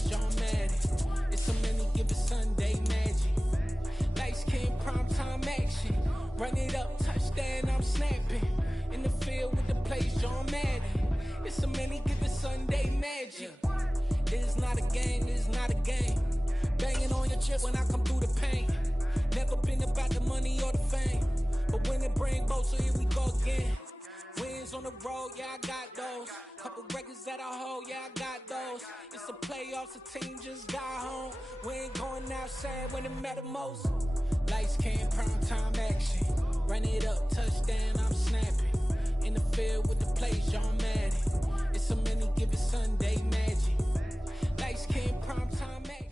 place, y'all mad. It's so many, give it Sunday magic. Lights came primetime action. Run it up, touchdown, I'm snapping. In the field with the place, y'all mad. It's so many, give it Sunday magic. It is not a game, it is not a game. Banging on your chip when I come through the pain. Never been about the money or the fame. But when it bring both, so here we go again. Wins on the road, yeah, I got those. Couple records that I hold, yeah, I got those. It's the playoffs, the team just got home. We ain't going outside when it matter most. Lights came, primetime action. Run it up, touchdown, I'm snapping. In the field with the plays, y'all mad. It's so many, give it Sunday magic. Lights came, primetime action.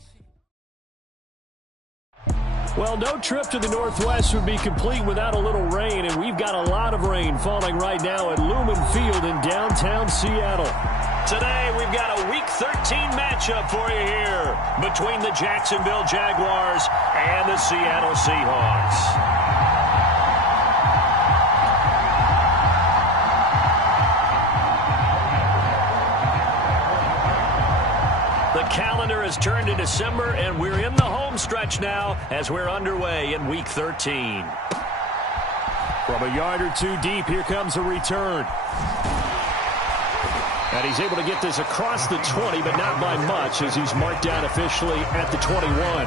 Well, no trip to the Northwest would be complete without a little rain, and we've got a lot of rain falling right now at Lumen Field in downtown Seattle. Today, we've got a Week 13 matchup for you here between the Jacksonville Jaguars and the Seattle Seahawks. The calendar has turned to December, and we're in the home stretch now as we're underway in Week 13. From a yard or two deep, here comes a return. And he's able to get this across the 20, but not by much, as he's marked down officially at the 21.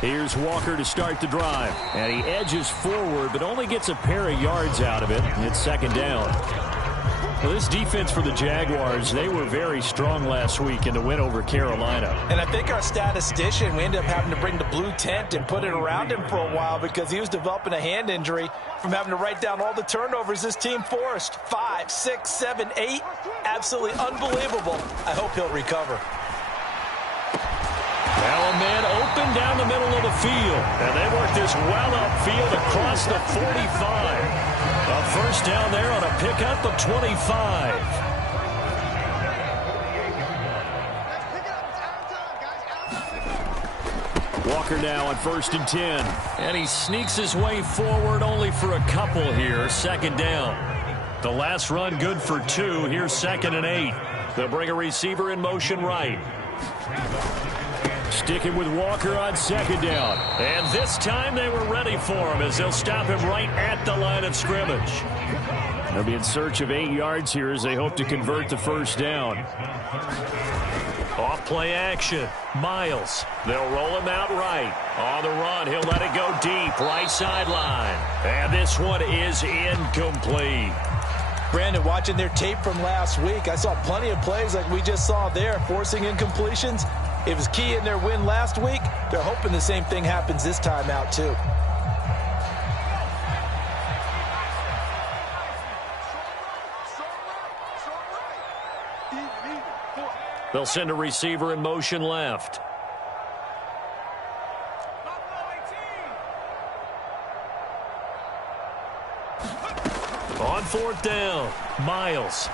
Here's Walker to start the drive. And he edges forward, but only gets a pair of yards out of it. It's second down. Well, this defense for the Jaguars, they were very strong last week in the win over Carolina. And I think our statistician, we ended up having to bring the blue tent and put it around him for a while because he was developing a hand injury from having to write down all the turnovers this team forced. 5, 6, 7, 8. Absolutely unbelievable. I hope he'll recover. Now a man open down the middle of the field. And they work this well upfield across the 45. A first down there on a pickup of 25. Walker now on 1st and 10. And he sneaks his way forward only for a couple here. Second down. The last run good for 2. Here's 2nd and 8. They'll bring a receiver in motion right. Sticking with Walker on 2nd down. And this time they were ready for him as they'll stop him right at the line of scrimmage. They'll be in search of 8 yards here as they hope to convert the first down. Off play action. Miles. They'll roll him out right. On the run, he'll let it go deep. Right sideline. And this one is incomplete. Brandon, watching their tape from last week, I saw plenty of plays like we just saw there, forcing incompletions. It was key in their win last week. They're hoping the same thing happens this time out, too. They'll send a receiver in motion left. On 4th down, Miles.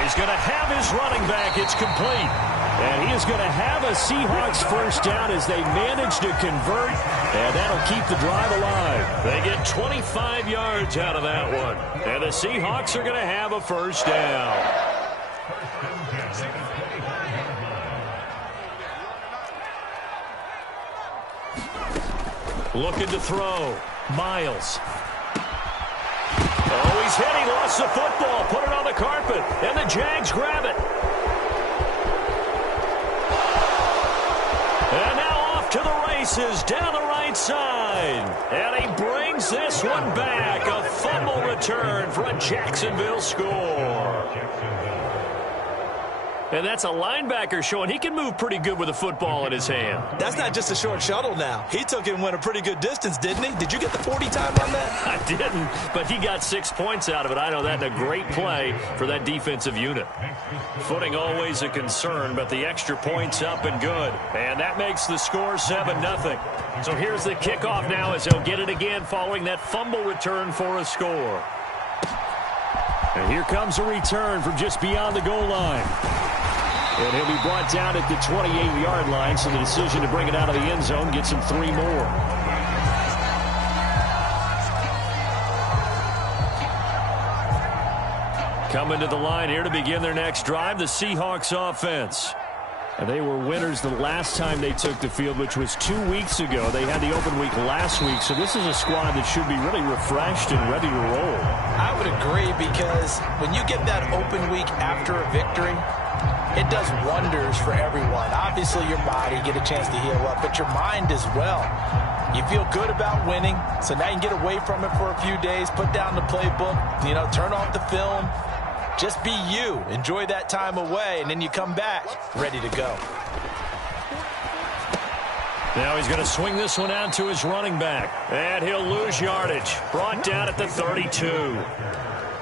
He's going to have his running back. It's complete. And he is going to have a Seahawks first down as they manage to convert. And that'll keep the drive alive. They get 25 yards out of that one. And the Seahawks are going to have a first down. Looking to throw. Miles. Oh, he's hit. He lost the football. Put it on the carpet. And the Jags grab it. And now off to the races down the right side. And he brings this one back. A fumble return for a Jacksonville score. And that's a linebacker showing he can move pretty good with a football in his hand. That's not just a short shuttle now. He took it and went a pretty good distance, didn't he? Did you get the 40 time on that? I didn't, but he got 6 points out of it. I know that, and a great play for that defensive unit. Footing always a concern, but the extra point's up and good. And that makes the score 7-0. So here's the kickoff now as he'll get it again following that fumble return for a score. And here comes a return from just beyond the goal line. And he'll be brought down at the 28-yard line, so the decision to bring it out of the end zone gets him 3 more. Coming to the line here to begin their next drive, the Seahawks offense. And they were winners the last time they took the field, which was 2 weeks ago. They had the open week last week, so this is a squad that should be really refreshed and ready to roll. I would agree, because when you get that open week after a victory, it does wonders for everyone. Obviously, your body, get a chance to heal up, but your mind as well. You feel good about winning, so now you can get away from it for a few days, put down the playbook, turn off the film. Just be you. Enjoy that time away, and then you come back ready to go. Now he's going to swing this one out to his running back, and he'll lose yardage. Brought down at the 32.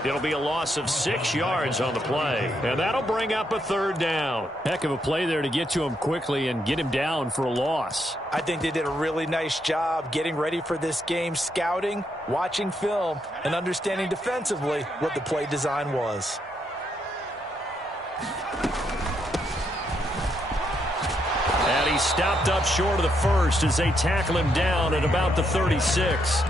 It'll be a loss of 6 yards on the play, and that'll bring up a third down. Heck of a play there to get to him quickly and get him down for a loss. I think they did a really nice job getting ready for this game, scouting, watching film, and understanding defensively what the play design was. And he stopped up short of the first as they tackle him down at about the 36.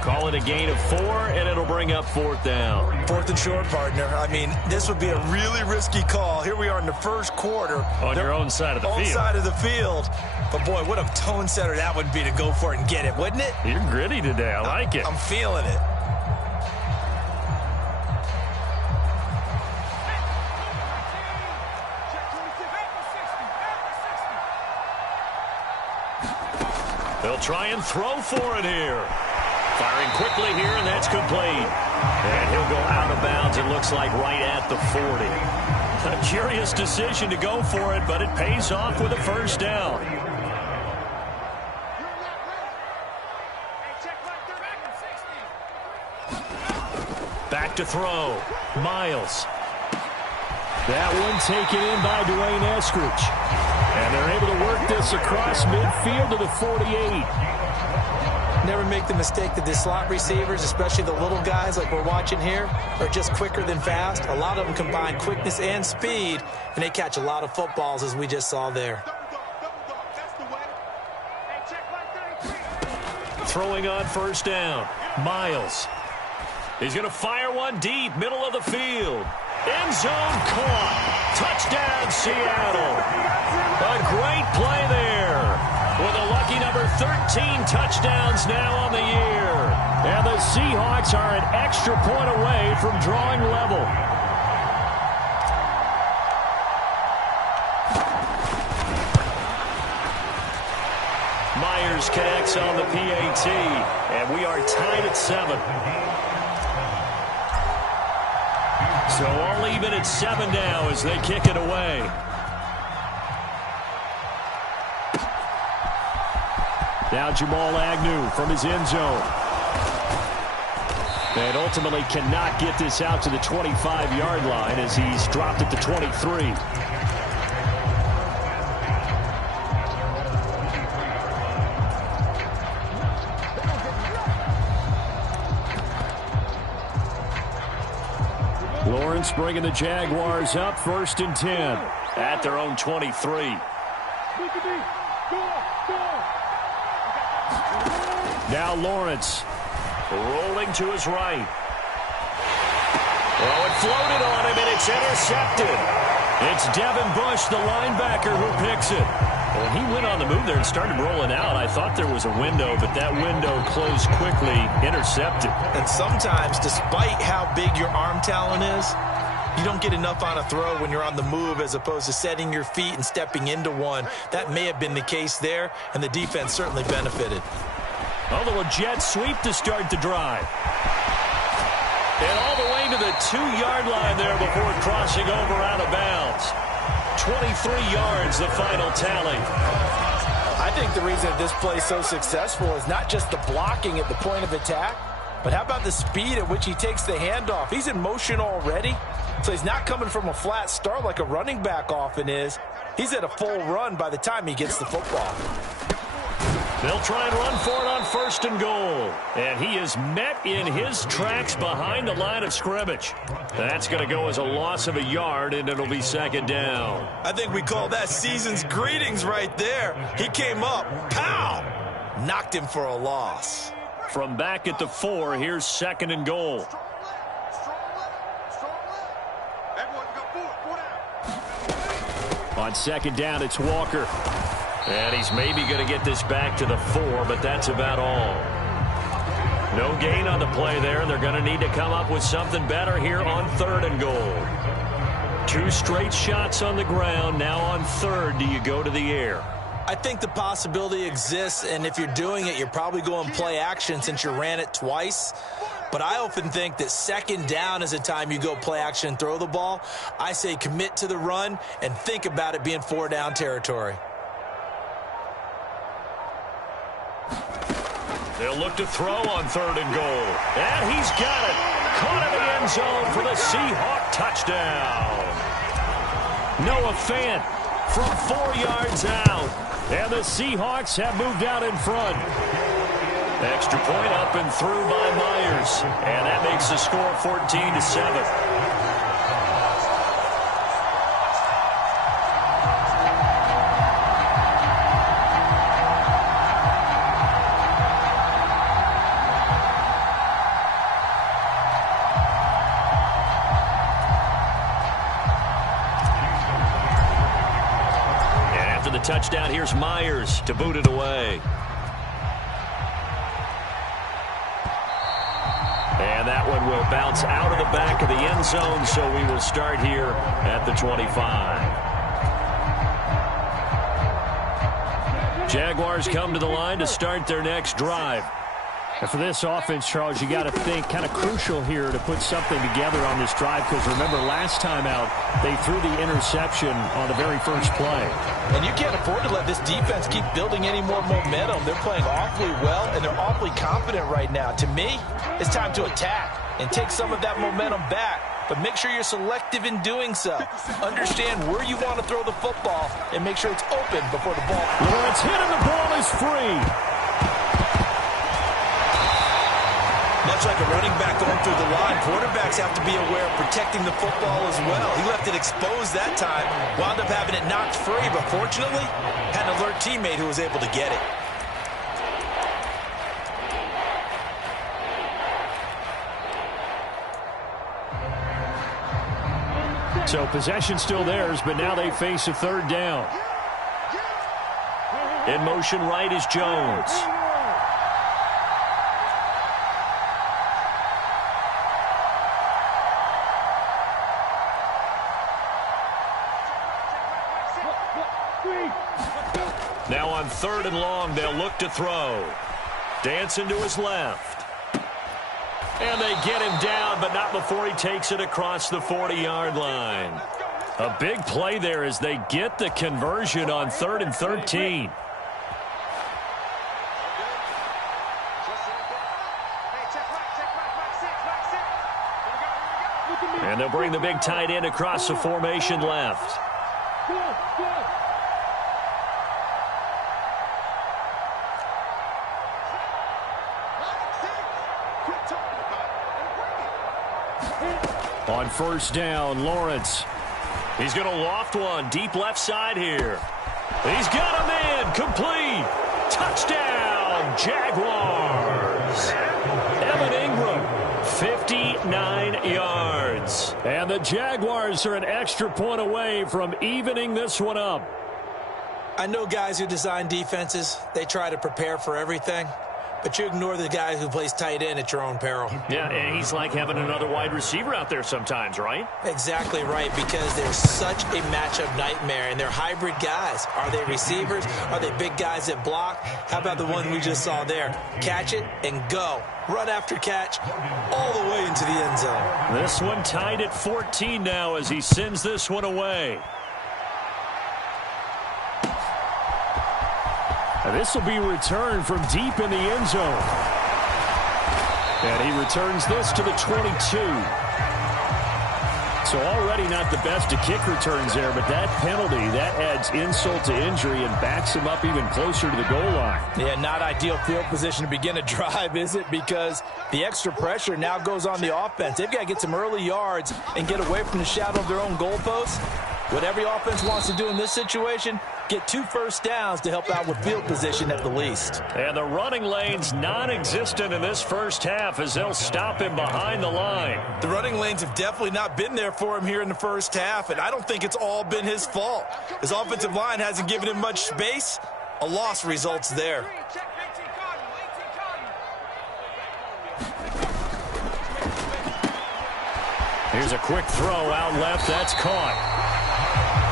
Call it a gain of 4, and it'll bring up 4th down. 4th and short, partner. I mean, this would be a really risky call. Here we are in the first quarter. On your own side of the field. Own side of the field. But, boy, what a tone setter that would be to go for it and get it, wouldn't it? You're gritty today. I like it. I'm feeling it. They'll try and throw for it here. Firing quickly here, and that's complete. And he'll go out of bounds, it looks like, right at the 40. A curious decision to go for it, but it pays off with a first down. Back to throw. Miles. That one taken in by Dwayne Eskridge. And they're able to work this across midfield to the 48. Never make the mistake that the slot receivers, especially the little guys like we're watching here, are just quicker than fast. A lot of them combine quickness and speed, and they catch a lot of footballs, as we just saw there. Throwing on first down. Miles. He's going to fire one deep, middle of the field. End zone caught. Touchdown, Seattle. A great play there. With a lucky number 13 touchdowns now on the year. And the Seahawks are an extra point away from drawing level. Myers connects on the PAT. And we are tied at 7. So all even at 7 now as they kick it away. Now Jamal Agnew from his end zone. And ultimately cannot get this out to the 25-yard line as he's dropped at the 23. Lawrence bringing the Jaguars up 1st and 10 at their own 23. Now Lawrence rolling to his right. Oh, it floated on him, and it's intercepted. It's Devin Bush, the linebacker, who picks it. When he went on the move there and started rolling out, I thought there was a window, but that window closed quickly, intercepted. And sometimes, despite how big your arm talent is, you don't get enough on a throw when you're on the move as opposed to setting your feet and stepping into one. That may have been the case there, and the defense certainly benefited. A little jet sweep to start the drive. And all the way to the 2-yard line there before crossing over out of bounds. 23 yards, the final tally. I think the reason that this play is so successful is not just the blocking at the point of attack, but how about the speed at which he takes the handoff? He's in motion already, so he's not coming from a flat start like a running back often is. He's at a full run by the time he gets the football. They'll try and run for it on 1st and goal. And he is met in his tracks behind the line of scrimmage. That's going to go as a loss of a yard, and it'll be 2nd down. I think we call that season's greetings right there. He came up, pow! Knocked him for a loss. From back at the 4, here's 2nd and goal. On second down, it's Walker. And he's maybe going to get this back to the 4, but that's about all. No gain on the play there. They're going to need to come up with something better here on 3rd and goal. 2 straight shots on the ground. Now on 3rd, do you go to the air? I think the possibility exists, and if you're doing it, you're probably going play action since you ran it twice. But I often think that 2nd down is a time you go play action and throw the ball. I say commit to the run and think about it being 4-down territory. They'll look to throw on 3rd and goal. And he's got it. Caught in the end zone for the Seahawk touchdown. Noah Fant from 4 yards out. And the Seahawks have moved out in front. Extra point up and through by Myers. And that makes the score 14-7. Touchdown. Here's Myers to boot it away. And that one will bounce out of the back of the end zone, so we will start here at the 25. Jaguars come to the line to start their next drive. And for this offense, Charles, you got to think kind of crucial here to put something together on this drive, because remember last time out they threw the interception on the very first play. And you can't afford to let this defense keep building any more momentum. They're playing awfully well, and they're awfully confident right now. To me, it's time to attack and take some of that momentum back, but make sure you're selective in doing so. Understand where you want to throw the football and make sure it's open before the ball. Lawrence hit and the ball is free. Much like a running back going through the line, quarterbacks have to be aware of protecting the football as well. He left it exposed that time, wound up having it knocked free, but fortunately, had an alert teammate who was able to get it. So possession still theirs, but now they face a 3rd down. In motion right is Jones. Now on 3rd and long, they'll look to throw. Dancing to his left. And they get him down, but not before he takes it across the 40-yard line. A big play there as they get the conversion on 3rd and 13. And they'll bring the big tight end across the formation left. On 1st down, Lawrence. He's going to loft one deep left side here. He's got him in. Complete. Touchdown, Jaguars. Evan Ingram, 59 yards. And the Jaguars are an extra point away from evening this one up. I know guys who design defenses, they try to prepare for everything. But you ignore the guy who plays tight end at your own peril. Yeah, and he's like having another wide receiver out there sometimes, right? Exactly right, because they're such a matchup nightmare, and they're hybrid guys. Are they receivers? Are they big guys that block? How about the one we just saw there? Catch it and go. Run after catch all the way into the end zone. This one tied at 14 now as he sends this one away. And this will be returned from deep in the end zone. And he returns this to the 22. So already not the best of kick returns there, but that penalty, that adds insult to injury and backs him up even closer to the goal line. Yeah, not ideal field position to begin a drive, is it? Because the extra pressure now goes on the offense. They've got to get some early yards and get away from the shadow of their own goalposts. What every offense wants to do in this situation, get 2 first downs to help out with field position at the least. And the running lane's non-existent in this first half as they'll stop him behind the line. The running lanes have definitely not been there for him here in the first half, and I don't think it's all been his fault. His offensive line hasn't given him much space. A loss results there. Here's a quick throw out left. That's caught.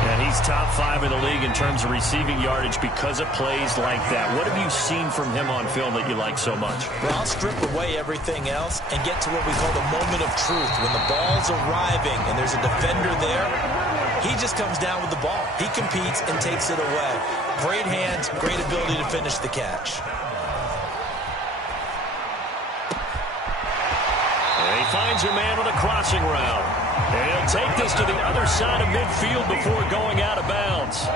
And he's top 5 in the league in terms of receiving yardage because of plays like that. What have you seen from him on film that you like so much? Well, I'll strip away everything else and get to what we call the moment of truth. When the ball's arriving and there's a defender there, he just comes down with the ball. He competes and takes it away. Great hands, great ability to finish the catch. He finds a man on a crossing route. And he'll take this to the other side of midfield before going out of bounds.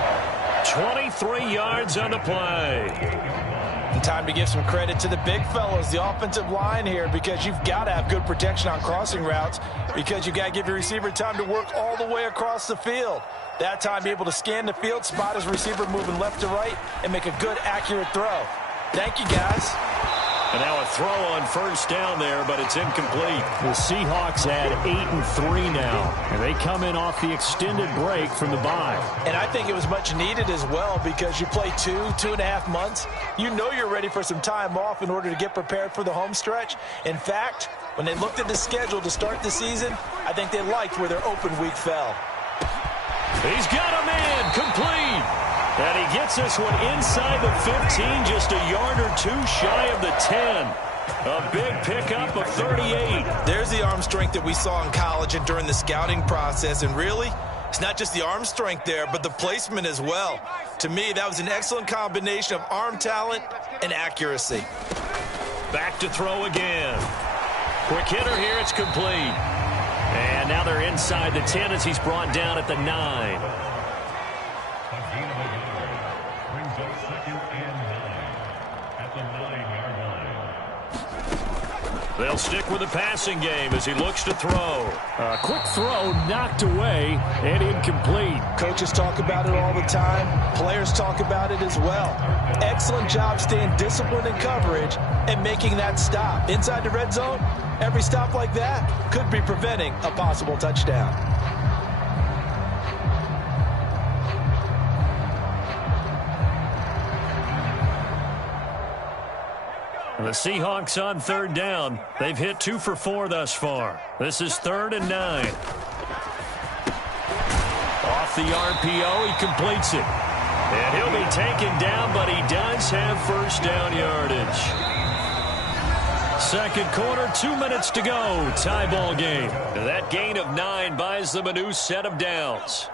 23 yards on the play. And time to give some credit to the big fellas, the offensive line here, because you've got to have good protection on crossing routes because you've got to give your receiver time to work all the way across the field. That time, be able to scan the field, spot his receiver moving left to right, and make a good, accurate throw. Thank you, guys. And now a throw on first down there, but it's incomplete. The Seahawks add 8-3 now, and they come in off the extended break from the bye. And I think it was much needed as well because you play 2.5 months. You know you're ready for some time off in order to get prepared for the home stretch. In fact, when they looked at the schedule to start the season, I think they liked where their open week fell. He's got a man, complete. And he gets this one inside the 15, just a yard or 2 shy of the 10. A big pickup of 38. There's the arm strength that we saw in college and during the scouting process. And really, it's not just the arm strength there, but the placement as well. To me, that was an excellent combination of arm talent and accuracy. Back to throw again. Quick hitter here, it's complete. And now they're inside the 10 as he's brought down at the 9. They'll stick with the passing game as he looks to throw. A quick throw knocked away and incomplete. Coaches talk about it all the time. Players talk about it as well. Excellent job staying disciplined in coverage and making that stop. Inside the red zone, every stop like that could be preventing a possible touchdown. The Seahawks on third down. They've hit 2 for 4 thus far. This is 3rd and 9. Off the RPO, he completes it. And he'll be taken down, but he does have first down yardage. Second quarter, 2 minutes to go. Tie ball game. That gain of 9 buys them a new set of downs.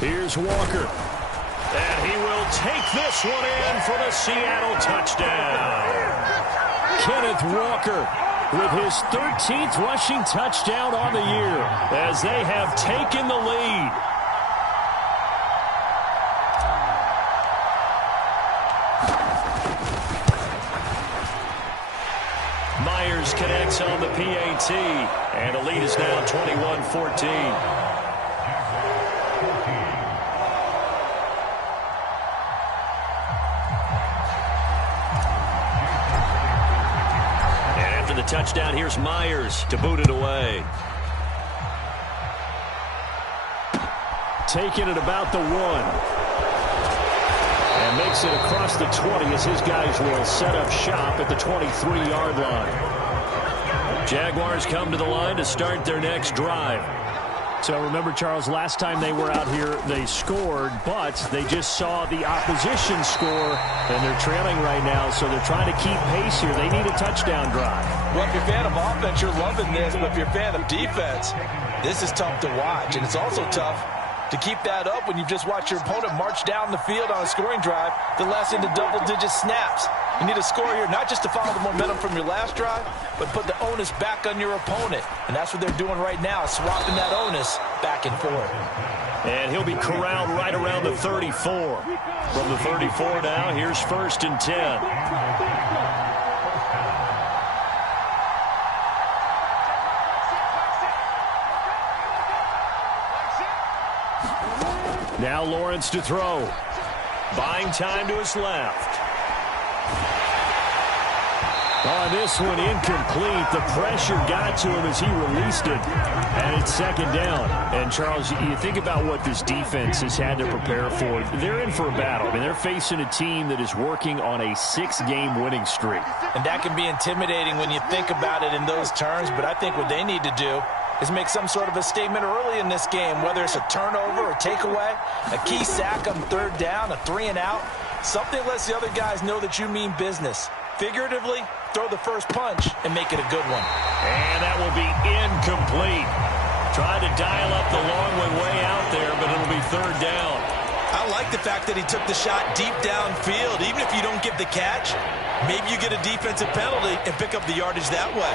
Here's Walker. And he will take this one in for the Seattle touchdown. Kenneth Walker with his 13th rushing touchdown on the year as they have taken the lead. Myers connects on the PAT, and the lead is now 21-14. The touchdown, here's Myers to boot it away. Taking it about the 1. And makes it across the 20 as his guys will set up shop at the 23-yard line. Jaguars come to the line to start their next drive. So remember, Charles, last time they were out here, they scored, but they just saw the opposition score, and they're trailing right now, so they're trying to keep pace here. They need a touchdown drive. Well, if you're a fan of offense, you're loving this, but if you're a fan of defense, this is tough to watch, and it's also tough to keep that up when you've just watched your opponent march down the field on a scoring drive that lasts into double-digit snaps. You need to score here, not just to follow the momentum from your last drive, but put the onus back on your opponent. And that's what they're doing right now, swapping that onus back and forth. And he'll be corralled right around the 34. From the 34 now, here's 1st and 10. Now Lawrence to throw. Buying time to his left. On this one, incomplete. The pressure got to him as he released it. And it's 2nd down. And, Charles, you think about what this defense has had to prepare for. They're in for a battle. I mean, they're facing a team that is working on a 6-game winning streak. And that can be intimidating when you think about it in those terms. But I think what they need to do is make some sort of a statement early in this game, whether it's a turnover or takeaway, a key sack on 3rd down, a 3-and-out. Something lets the other guys know that you mean business. Figuratively, throw the first punch and make it a good one. And that will be incomplete. Tried to dial up the long one way out there, but it'll be 3rd down. I like the fact that he took the shot deep downfield. Even if you don't get the catch, maybe you get a defensive penalty and pick up the yardage that way.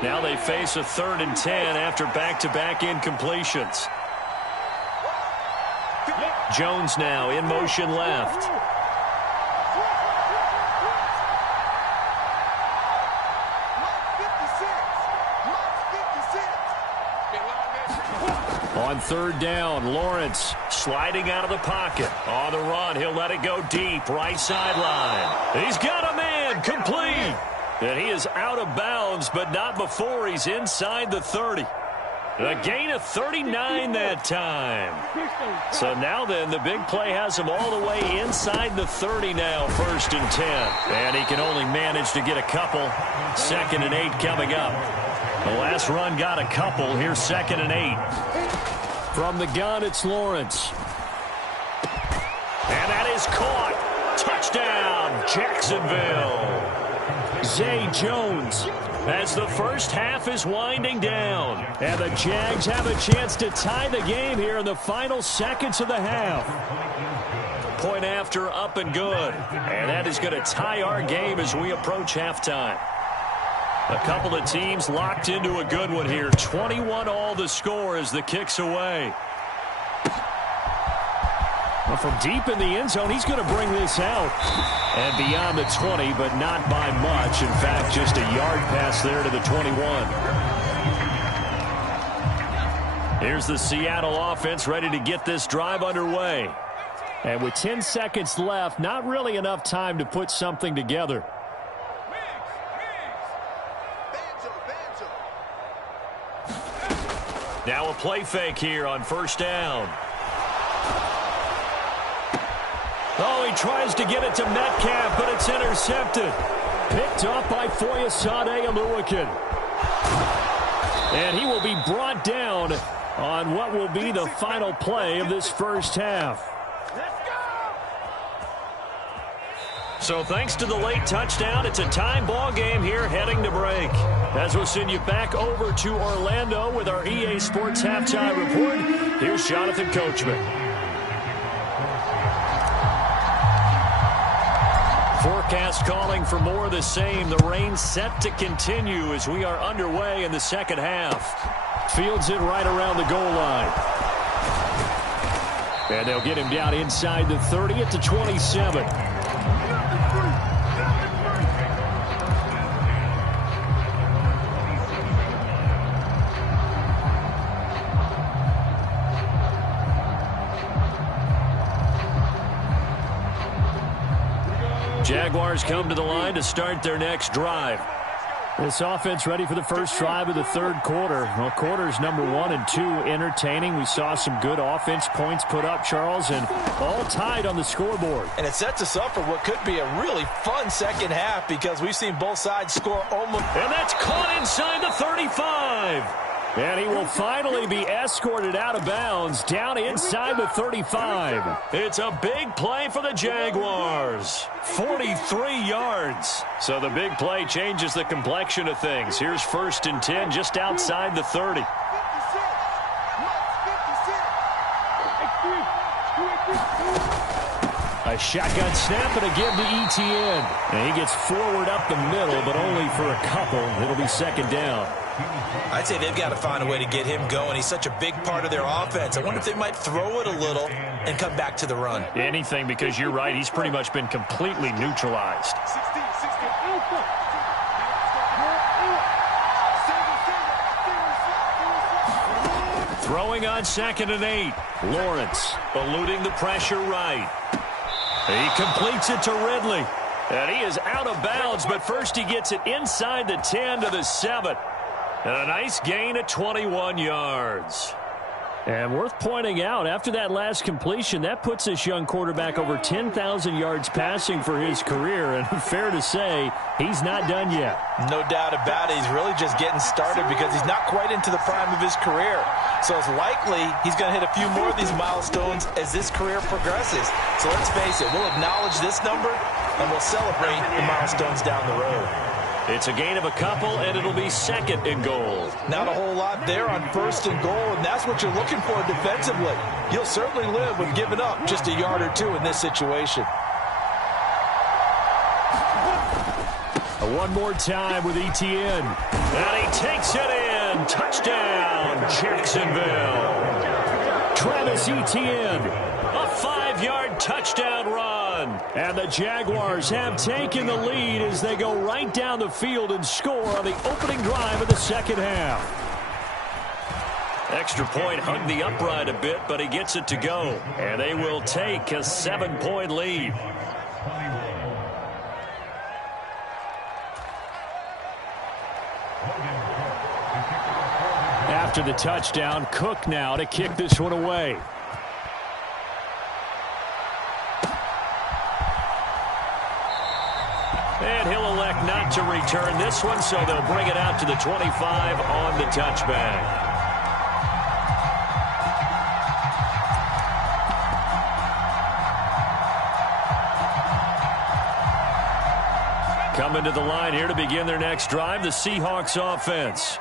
Now they face a 3rd and 10 after back-to-back incompletions. Jones now in motion left. On 3rd down, Lawrence sliding out of the pocket. On the run, he'll let it go deep, right sideline. He's got a man, complete. And he is out of bounds, but not before he's inside the 30. A gain of 39 that time. So now then, the big play has him all the way inside the 30 now, 1st and 10. And he can only manage to get a couple. 2nd and 8 coming up. The last run got a couple. Here's 2nd and 8. From the gun, it's Lawrence. And that is caught. Touchdown, Jacksonville. Zay Jones as the first half is winding down. And the Jags have a chance to tie the game here in the final seconds of the half. Point after, up and good. And that is going to tie our game as we approach halftime. A couple of teams locked into a good one here. 21 all the score as the kick's away. Well, from deep in the end zone, he's going to bring this out. And beyond the 20, but not by much. In fact, just a yard pass there to the 21. Here's the Seattle offense ready to get this drive underway. And with 10 seconds left, not really enough time to put something together. Now a play fake here on 1st down. Oh, he tries to get it to Metcalf, but it's intercepted. Picked off by Foyesade Oluwakin. And he will be brought down on what will be the final play of this first half. So thanks to the late touchdown, it's a time ball game here heading to break. As we'll send you back over to Orlando with our EA Sports Halftime Report, here's Jonathan Coachman. Forecast calling for more of the same. The rain set to continue as we are underway in the second half. Fields it right around the goal line. And they'll get him down inside the 30 at the 27. Jaguars come to the line to start their next drive. This offense ready for the first drive of the third quarter. Well, quarters number 1 and 2 entertaining. We saw some good offense points put up, Charles, and all tied on the scoreboard. And it sets us up for what could be a really fun second half because we've seen both sides score almost. And that's caught inside the 35. And he will finally be escorted out of bounds down inside the 35. It's a big play for the Jaguars. 43 yards. So the big play changes the complexion of things. Here's 1st and 10 just outside the 30. A shotgun snap and a give to Etienne. And he gets forward up the middle, but only for a couple. It'll be second down. I'd say they've got to find a way to get him going. He's such a big part of their offense. I wonder if they might throw it a little and come back to the run. Anything, because you're right. He's pretty much been completely neutralized. Throwing on 2nd and 8. Lawrence eluding the pressure right. He completes it to Ridley. And he is out of bounds, but first he gets it inside the 10 to the 7. And a nice gain of 21 yards. And worth pointing out, after that last completion, that puts this young quarterback over 10,000 yards passing for his career. And fair to say, he's not done yet. No doubt about it. He's really just getting started because he's not quite into the prime of his career. So it's likely he's going to hit a few more of these milestones as this career progresses. So let's face it, we'll acknowledge this number and we'll celebrate the milestones down the road. It's a gain of a couple, and it'll be 2nd and goal. Not a whole lot there on 1st and goal, and that's what you're looking for defensively. You'll certainly live with giving up just a yard or two in this situation. One more time with Etienne. And he takes it in. Touchdown, Jacksonville. Travis Etienne. A 5-yard touchdown run. And the Jaguars have taken the lead as they go right down the field and score on the opening drive of the second half. Extra point hugged the upright a bit, but he gets it to go. And they will take a 7-point lead. After the touchdown, Cook now to kick this one away. And he'll elect not to return this one, so they'll bring it out to the 25 on the touchback. Coming to the line here to begin their next drive, the Seahawks offense.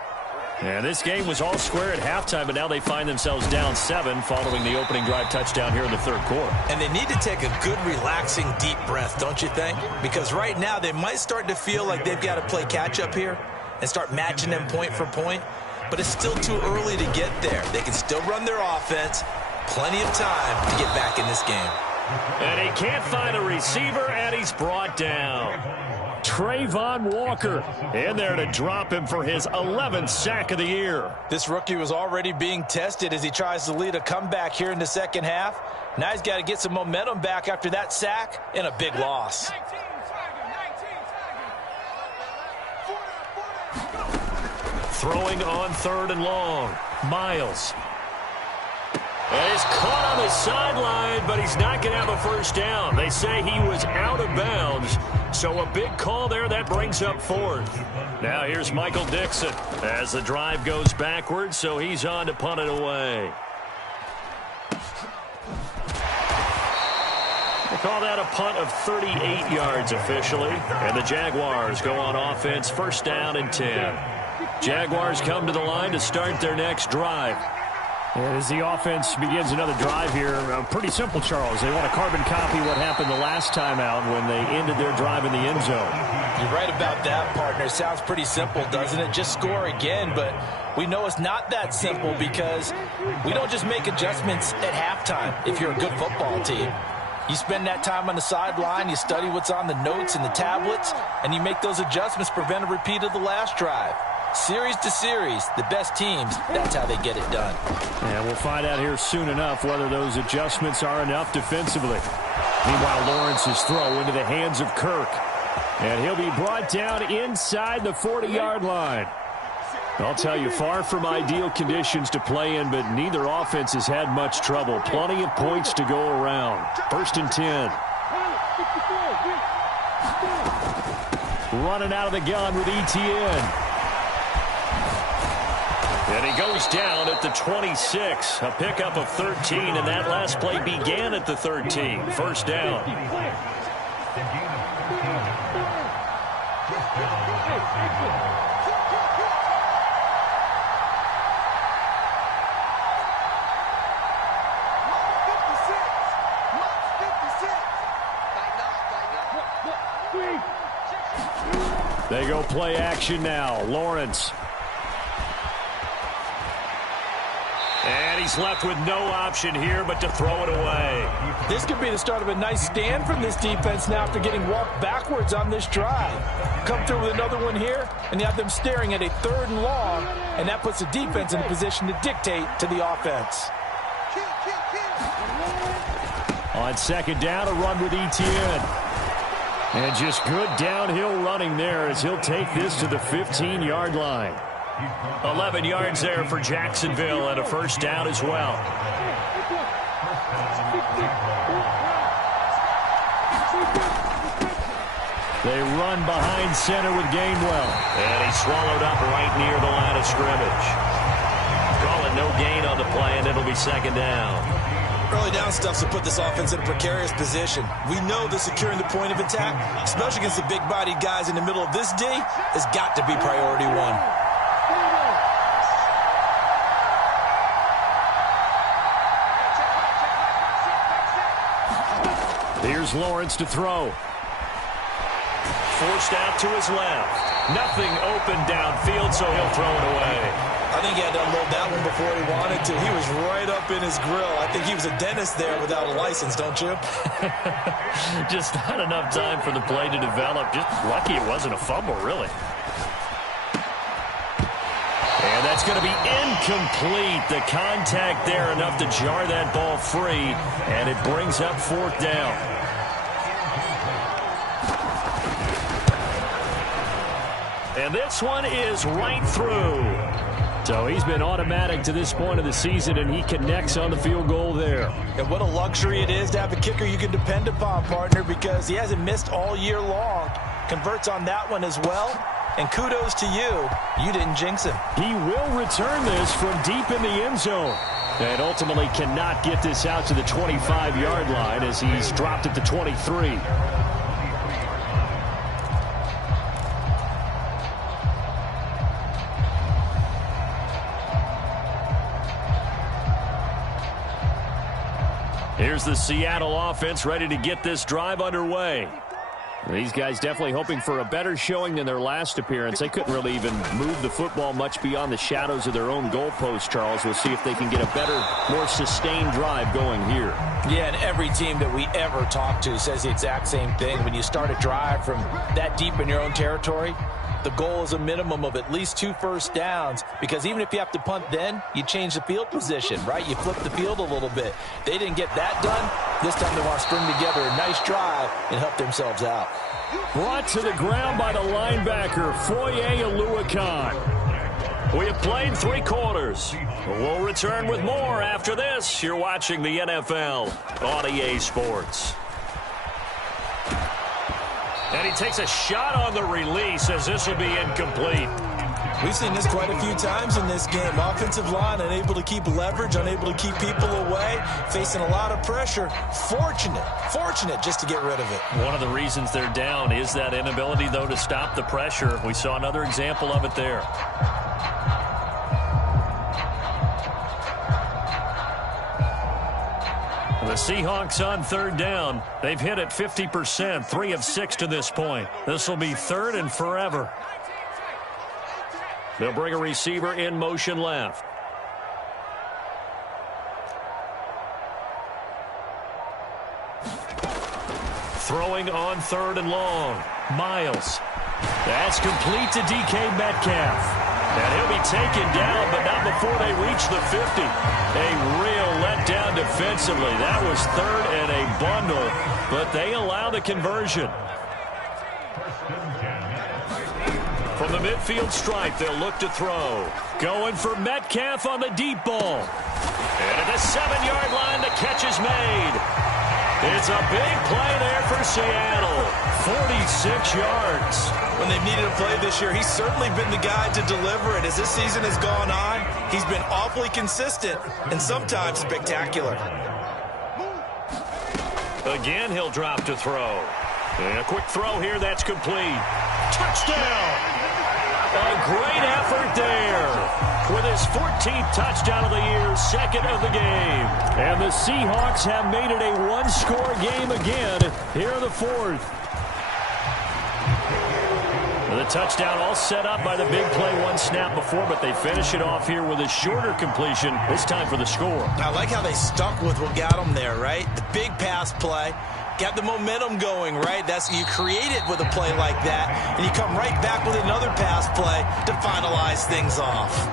And this game was all square at halftime, but now they find themselves down 7 following the opening drive touchdown here in the 3rd quarter. And they need to take a good, relaxing, deep breath, don't you think? Because right now they might start to feel like they've got to play catch-up here and start matching them point for point. But it's still too early to get there. They can still run their offense. Plenty of time to get back in this game. And he can't find a receiver, and he's brought down. Trayvon Walker in there to drop him for his 11th sack of the year. This rookie was already being tested as he tries to lead a comeback here in the second half. Now he's got to get some momentum back after that sack and a big loss. Throwing on 3rd and long. Miles. And he's caught on the sideline, but he's not going to have a first down. They say he was out of bounds, so a big call there. That brings up 4th. Now here's Michael Dixon as the drive goes backwards, so he's on to punt it away. They call that a punt of 38 yards officially, and the Jaguars go on offense, 1st down and 10. Jaguars come to the line to start their next drive. As the offense begins another drive here, pretty simple, Charles. They want to carbon copy what happened the last time out when they ended their drive in the end zone. You're right about that, partner. Sounds pretty simple, doesn't it? Just score again, but we know it's not that simple because we don't just make adjustments at halftime if you're a good football team. You spend that time on the sideline, you study what's on the notes and the tablets, and you make those adjustments to prevent a repeat of the last drive. Series to series, the best teams, that's how they get it done. And we'll find out here soon enough whether those adjustments are enough defensively. Meanwhile, Lawrence's throw into the hands of Kirk. And he'll be brought down inside the 40-yard line. I'll tell you, far from ideal conditions to play in, but neither offense has had much trouble. Plenty of points to go around. 1st and 10. Running out of the gun with Etienne. And he goes down at the 26. A pickup of 13, and that last play began at the 13. 1st down. They go play action now. Lawrence. And he's left with no option here but to throw it away. This could be the start of a nice stand from this defense now after getting walked backwards on this drive. Come through with another one here, and you have them staring at a 3rd and long, and that puts the defense in a position to dictate to the offense. On 2nd down, a run with Etienne. And just good downhill running there as he'll take this to the 15-yard line. 11 yards there for Jacksonville and a 1st down as well. They run behind center with Gainwell. And he's swallowed up right near the line of scrimmage. Call it no gain on the play, and it'll be 2nd down. Early down stuff to put this offense in a precarious position. We know that securing the point of attack, especially against the big-bodied guys in the middle of this D, has got to be priority 1. Here's Lawrence to throw. Forced out to his left. Nothing open downfield, so he'll throw it away. I think he had to unload that one before he wanted to. He was right up in his grill. I think he was a dentist there without a license, don't you? Just not enough time for the play to develop. Just lucky it wasn't a fumble, really. And that's going to be incomplete. The contact there enough to jar that ball free, and it brings up 4th down. And this one is right through. So he's been automatic to this point of the season, and he connects on the field goal there. And what a luxury it is to have a kicker you can depend upon, partner, because he hasn't missed all year long. Converts on that one as well. And kudos to you. You didn't jinx him. He will return this from deep in the end zone. And ultimately cannot get this out to the 25-yard line as he's dropped it to 23. Here's the Seattle offense ready to get this drive underway. These guys definitely hoping for a better showing than their last appearance. They couldn't really even move the football much beyond the shadows of their own goalpost, Charles. We'll see if they can get a better, more sustained drive going here. Yeah, and every team that we ever talk to says the exact same thing. When you start a drive from that deep in your own territory, the goal is a minimum of at least 2 first downs, because even if you have to punt then, you change the field position, right? You flip the field a little bit. They didn't get that done. This time they want to string together a nice drive and help themselves out. Brought to the ground by the linebacker, Foye Oluokun. We have played 3 quarters. We'll return with more after this. You're watching the NFL on EA Sports. And he takes a shot on the release as this will be incomplete. We've seen this quite a few times in this game. Offensive line unable to keep leverage, unable to keep people away, facing a lot of pressure. Fortunate just to get rid of it. One of the reasons they're down is that inability, though, to stop the pressure. We saw another example of it there. The Seahawks on 3rd down. They've hit it 50%, 3 of 6 to this point. This will be 3rd and forever. They'll bring a receiver in motion left. Throwing on 3rd and long. Miles. That's complete to DK Metcalf. And he'll be taken down, but not before they reach the 50. A real letdown defensively. That was 3rd and a bundle, but they allow the conversion. From the midfield stripe, they'll look to throw. Going for Metcalf on the deep ball. And at the 7-yard line, the catch is made. It's a big play there for Seattle. 46 yards. When they've needed a play this year, he's certainly been the guy to deliver it. As this season has gone on, he's been awfully consistent and sometimes spectacular. Again, he'll drop to throw. And a quick throw here, that's complete. Touchdown! A great effort there with his 14th touchdown of the year, 2nd of the game. And the Seahawks have made it a one-score game again here in the 4th. The touchdown all set up by the big play one snap before, but they finish it off here with a shorter completion, this time for the score. I like how they stuck with what got them there, right? The big pass play, got the momentum going, right? That's you create it with a play like that, and you come right back with another pass play to finalize things off.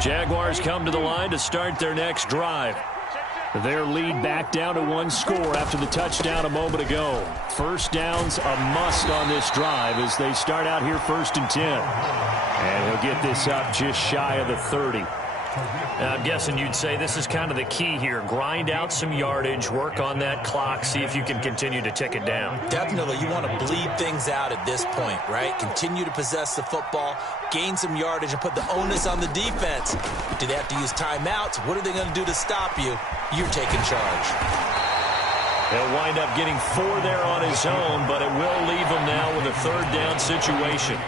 Jaguars come to the line to start their next drive. Their lead back down to one score after the touchdown a moment ago. First down's a must on this drive as they start out here 1st and 10. And he'll get this up just shy of the 30. I'm guessing you'd say this is kind of the key here. Grind out some yardage, work on that clock, see if you can continue to tick it down. Definitely, you want to bleed things out at this point, right? Continue to possess the football, gain some yardage, and put the onus on the defense. Do they have to use timeouts? What are they going to do to stop you? You're taking charge. He'll wind up getting 4 there on his own, but it will leave him now with a 3rd down situation.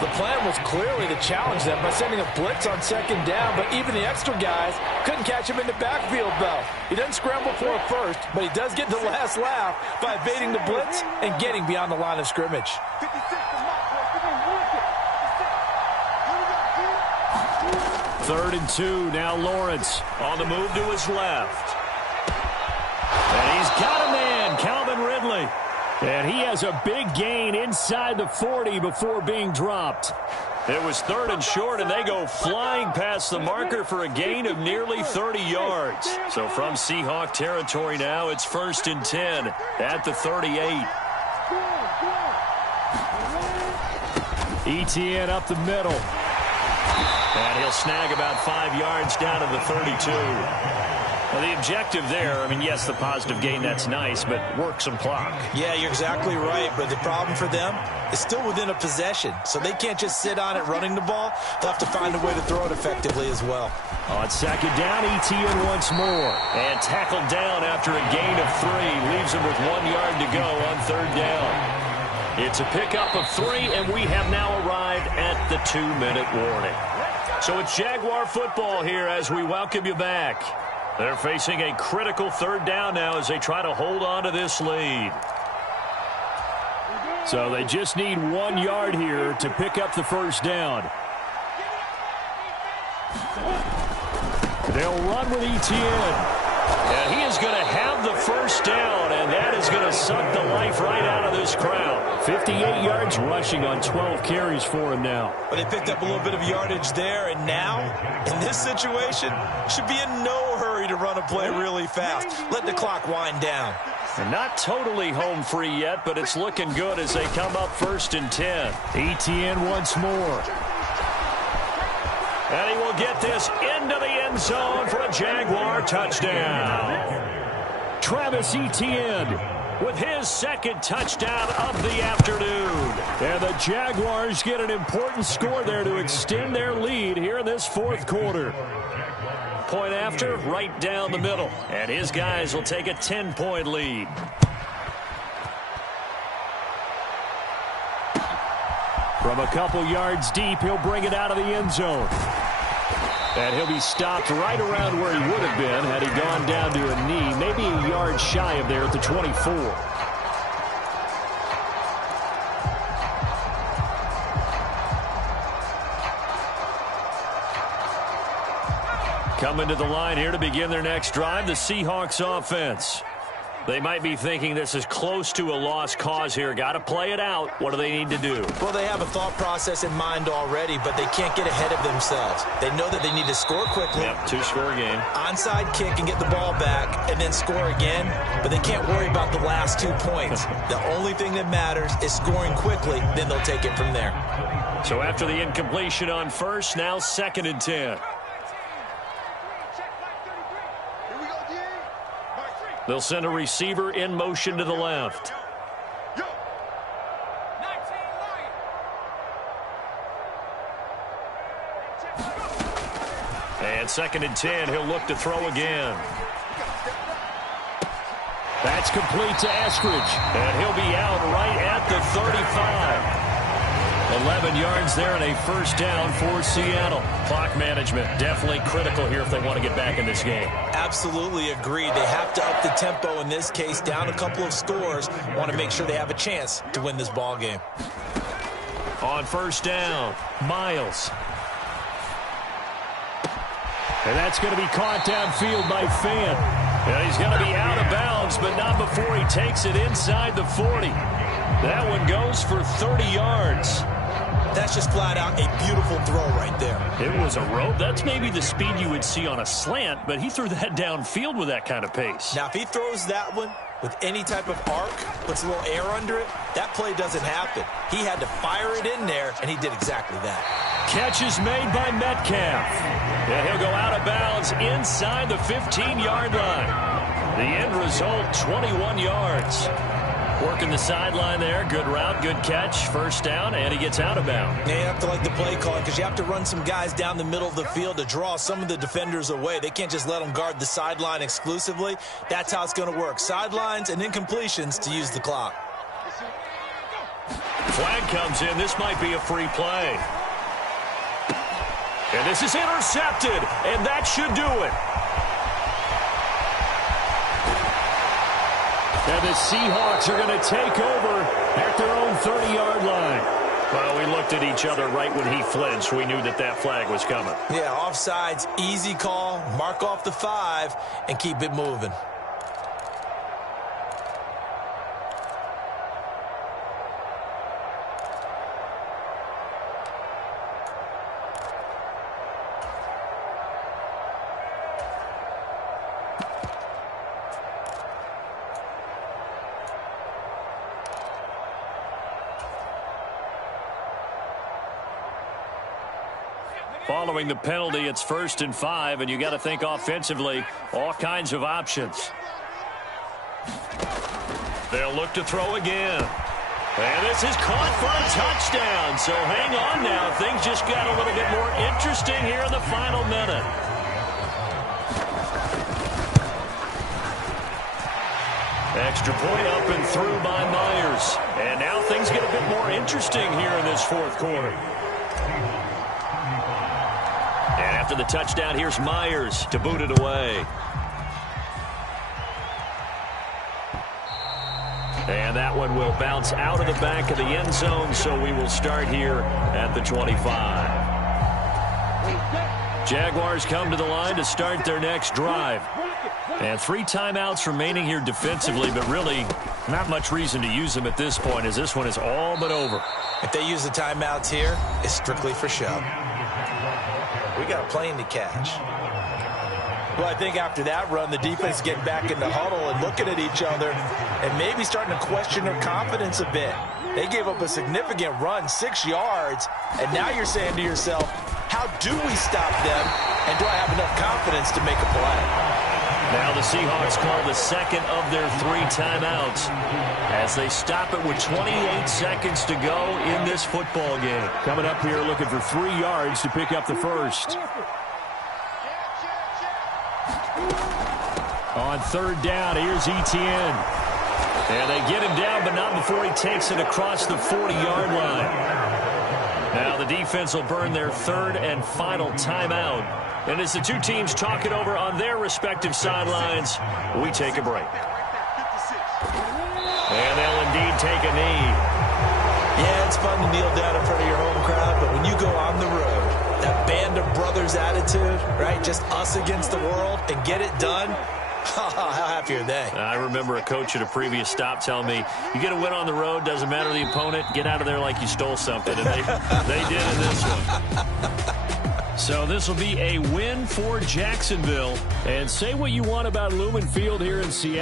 The plan was clearly to challenge them by sending a blitz on 2nd down, but even the extra guys couldn't catch him in the backfield, though. He doesn't scramble for it first, but he does get the last laugh by evading the blitz and getting beyond the line of scrimmage. 3rd and 2, now Lawrence on the move to his left. And he's got a man, Calvin Ridley. And he has a big gain inside the 40 before being dropped. It was 3rd and short, and they go flying past the marker for a gain of nearly 30 yards. So from Seahawk territory now, it's 1st and 10 at the 38. ETN up the middle. And he'll snag about 5 yards down to the 32. Well, the objective there, I mean, yes, the positive gain, that's nice, but work some clock. Yeah, you're exactly right, but the problem for them is still within a possession, so they can't just sit on it running the ball. They'll have to find a way to throw it effectively as well. On 2nd down, ETN once more. And tackled down after a gain of 3. Leaves him with 1 yard to go on 3rd down. It's a pickup of 3, and we have now arrived at the 2-minute warning. So it's Jaguar football here as we welcome you back. They're facing a critical 3rd down now as they try to hold on to this lead. So they just need 1 yard here to pick up the 1st down. They'll run with ETN. And he is going to have the 1st down, and that is going to suck the life right out of this crowd. 58 yards rushing on 12 carries for him now. But they picked up a little bit of yardage there, and now, in this situation, should be in no hurry to run a play really fast. Let the clock wind down. And not totally home free yet, but it's looking good as they come up 1st and 10. ETN once more. And he will get this into the end zone for a Jaguar touchdown. Travis Etienne with his 2nd touchdown of the afternoon. And the Jaguars get an important score there to extend their lead here in this 4th quarter. Point after, right down the middle. And his guys will take a 10-point lead. From a couple yards deep, he'll bring it out of the end zone. And he'll be stopped right around where he would have been had he gone down to a knee, maybe a yard shy of there at the 24. Coming to the line here to begin their next drive, the Seahawks offense. They might be thinking this is close to a lost cause here. Got to play it out. What do they need to do? Well, they have a thought process in mind already, but they can't get ahead of themselves. They know that they need to score quickly. Yep, 2-score game. Onside kick and get the ball back and then score again, but they can't worry about the last 2 points. The only thing that matters is scoring quickly, then they'll take it from there. So after the incompletion on 1st, now 2nd and 10. They'll send a receiver in motion to the left. And 2nd and 10, he'll look to throw again. That's complete to Eskridge. And he'll be out right at the 35. 11 yards there and a first down for Seattle. Clock management definitely critical here if they want to get back in this game. Absolutely agreed. They have to up the tempo in this case, down a couple of scores. Want to make sure they have a chance to win this ball game. On first down, Miles. And that's going to be caught downfield by Fan. And he's going to be out of bounds, but not before he takes it inside the 40. That one goes for 30 yards. That's just flat out a beautiful throw right there. It was a rope. That's maybe the speed you would see on a slant, but he threw that downfield with that kind of pace. Now, if he throws that one with any type of arc, puts a little air under it, that play doesn't happen. He had to fire it in there, and he did exactly that. Catch is made by Metcalf. And he'll go out of bounds inside the 15-yard line. The end result, 21 yards. Working the sideline there. Good route, good catch. First down, and he gets out of bounds. Yeah, you have to like the play call because you have to run some guys down the middle of the field to draw some of the defenders away. They can't just let them guard the sideline exclusively. That's how it's going to work. Sidelines and incompletions to use the clock. Flag comes in. This might be a free play. And this is intercepted, and that should do it. And the Seahawks are going to take over at their own 30-yard line. Well, we looked at each other right when he flinched. We knew that that flag was coming. Yeah, offsides, easy call, mark off the 5, and keep it moving. Following the penalty, it's 1st and 5, and you got to think offensively, all kinds of options. They'll look to throw again. And this is caught for a touchdown. So hang on now. Things just got a little bit more interesting here in the final minute. Extra point up and through by Myers. And now things get a bit more interesting here in this fourth quarter. And after the touchdown, here's Myers to boot it away. And that one will bounce out of the back of the end zone, so we will start here at the 25. Jaguars come to the line to start their next drive. And 3 timeouts remaining here defensively, but really not much reason to use them at this point, as this one is all but over. If they use the timeouts here, it's strictly for show. We got a plane to catch. Well, I think after that run, the defense getting back in the huddle and looking at each other and maybe starting to question their confidence a bit. They gave up a significant run, 6 yards, and now you're saying to yourself, how do we stop them, and do I have enough confidence to make a play? Now the Seahawks call the second of their 3 timeouts as they stop it with 28 seconds to go in this football game. Coming up here looking for 3 yards to pick up the first. On 3rd down, here's Etienne. And they get him down, but not before he takes it across the 40-yard line. Now the defense will burn their 3rd and final timeout. And as the 2 teams talk it over on their respective sidelines, we take a break. And they'll indeed take a knee. Yeah, it's fun to kneel down in front of your home crowd, but when you go on the road, that band of brothers attitude, right, just us against the world, and get it done, how happy are they? I remember a coach at a previous stop telling me, you get a win on the road, doesn't matter the opponent, get out of there like you stole something. And they did in this one. So this will be a win for Jacksonville. And say what you want about Lumen Field here in Seattle.